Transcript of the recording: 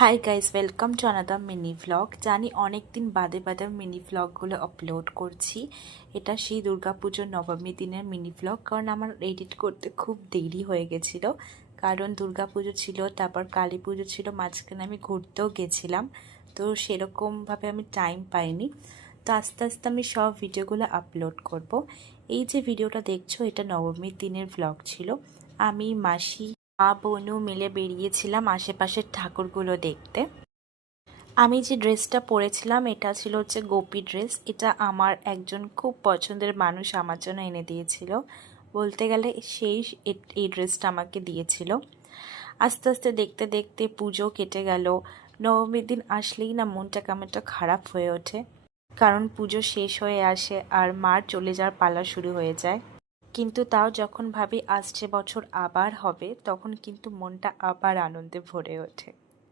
Hi guys, welcome to another mini vlog. জানি অনেক দিন বাদে মিনি ভ্লগগুলো আপলোড করছি। এটা সেই দুর্গাপুজোর নবমী দিনের মিনি ভ্লগ, কারণ আমার এডিট করতে খুব দেরি হয়ে গেছিল। কারণ দুর্গাপুজো ছিল, তারপর কালী পুজো ছিল, মাঝখানে আমি ঘুরতেও গেছিলাম, তো সেরকমভাবে আমি টাইম পাইনি। তো আস্তে আস্তে আমি সব ভিডিওগুলো আপলোড করব। এই যে ভিডিওটা দেখছো, এটা নবমীর দিনের ভ্লগ ছিল। আমি, মাসি, মা, বোনু মিলে বেরিয়েছিলাম আশেপাশের ঠাকুরগুলো দেখতে। আমি যে ড্রেসটা পরেছিলাম এটা ছিল হচ্ছে গোপী ড্রেস। এটা আমার একজন খুব পছন্দের মানুষ আমার জন্য এনে দিয়েছিল। বলতে গেলে সেই এই ড্রেসটা আমাকে দিয়েছিল। আস্তে আস্তে দেখতে দেখতে পুজো কেটে গেল। নবমীর দিন আসলেই না মনটা কেমন একটা খারাপ হয়ে ওঠে, কারণ পুজো শেষ হয়ে আসে আর মার চলে যাওয়ার পালা শুরু হয়ে যায়। কিন্তু তাও যখন ভাবি আসছে বছর আবার হবে, তখন কিন্তু মনটা আবার আনন্দে ভরে ওঠে।